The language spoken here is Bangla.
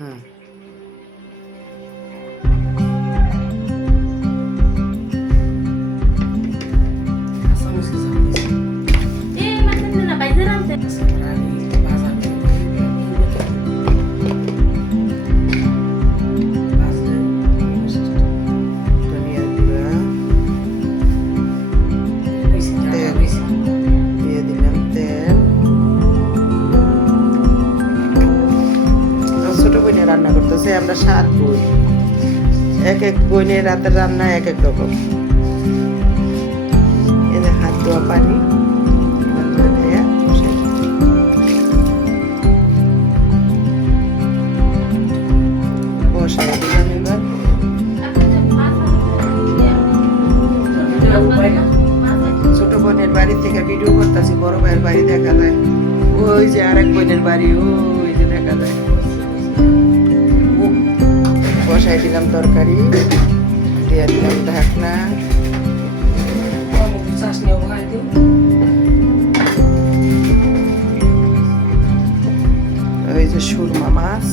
うん。えー、またならバイズランテ。রান্না করতেছে, আমরা সাত বই এক এক বোনের রাতের রান্না এক এক রকম। যে হাত ধোয়া পানি বসাই। ছোট বোনের বাড়ি থেকে ভিডিও করতেছি, বড় ভাইয়ের বাড়ি দেখা যায়। ওই যে আরেক বোনের বাড়ি ওই বসাই দিলাম তরকারি। দিয়ে দিলাম ঢাকনা। ওই যে সুরমা মাছ।